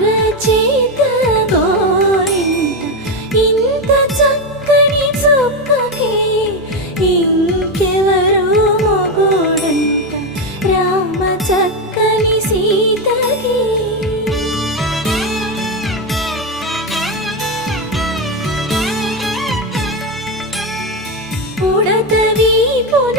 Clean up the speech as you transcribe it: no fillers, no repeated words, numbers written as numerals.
అరచేత గోరింట ఇంత చక్కని చుక్కకి ఇంకెవరు మొగుడంట రామ చక్కని సీతకి. ఉడత వీపున